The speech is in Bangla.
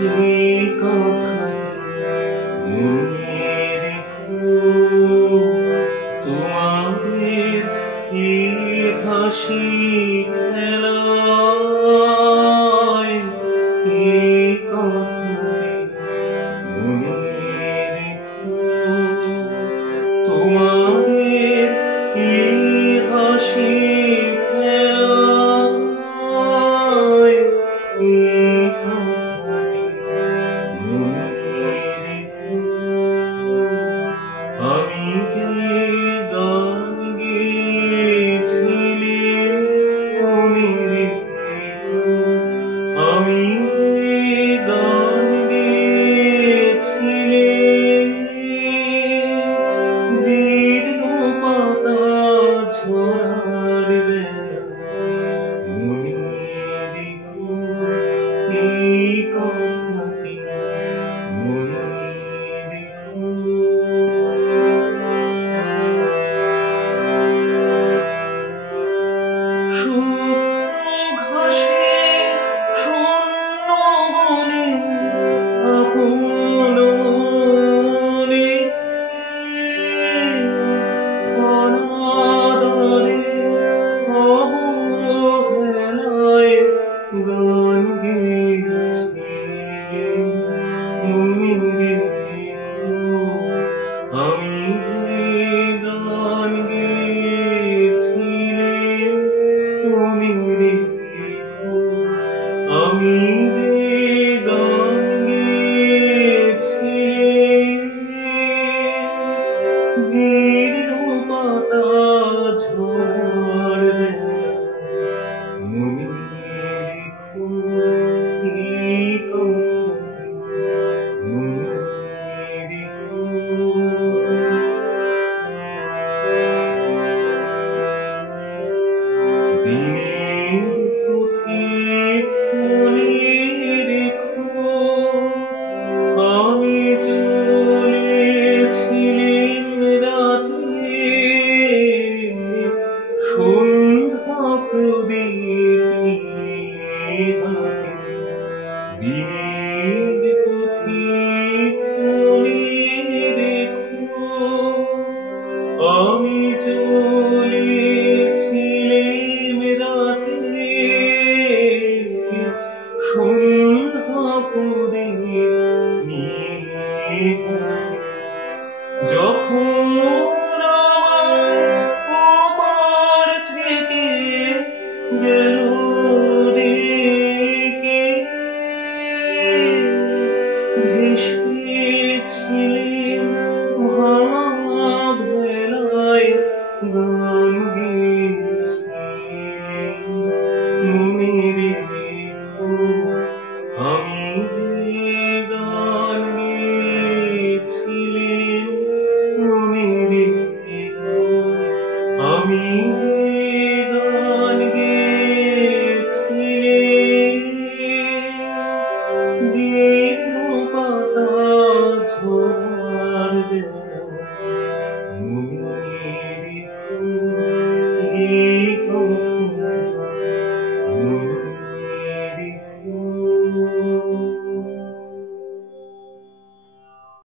এই কথাটি মনে রেখো, তোমাদের এই হাসি খেলায় এই কথাটি মনে রেখো, তোমাদের এই হাসি খেলায় এই কথাটি মনে রেখো। আমি যে গান গেয়েছিলাম মনে রেখো, আমি যে গান গেয়েছিলাম জীর্ণ পাতা ঝরার বেলা মনে রেখো, এই কথাটি মনে রেখো। শুকনো ঘাসে শূন্য বনে আপন মনে অনাদরে অবহেলায় গান গেয়েছিলাম মনে রেখো, আমি যে গান গেয়েছিলাম মনে রেখো, আমি যে গান গেয়েছিলাম জীর্ণ পাতা ঝরার বেলা মনে রেখো, এই কথাটি মনে রেখো। দিনের পথিক মনে রেখো, আমি চলেছিলাম রাতে সন্ধ্যা প্রদীপ নিয়ে হাতে। দিনের পথিক মনে রেখো, আমি চলেছিলাম রাতে সন্ধ্যা প্রদীপ নিয়ে হাতে। যখন আমায় ওপার থেকে গেল ডেকে ভেসেছিলাম ভাঙা ভেলায় গান গেয়েছিলাম মনে রেখো, আমি যে গান গেয়েছিলাম মনে রেখো, আমি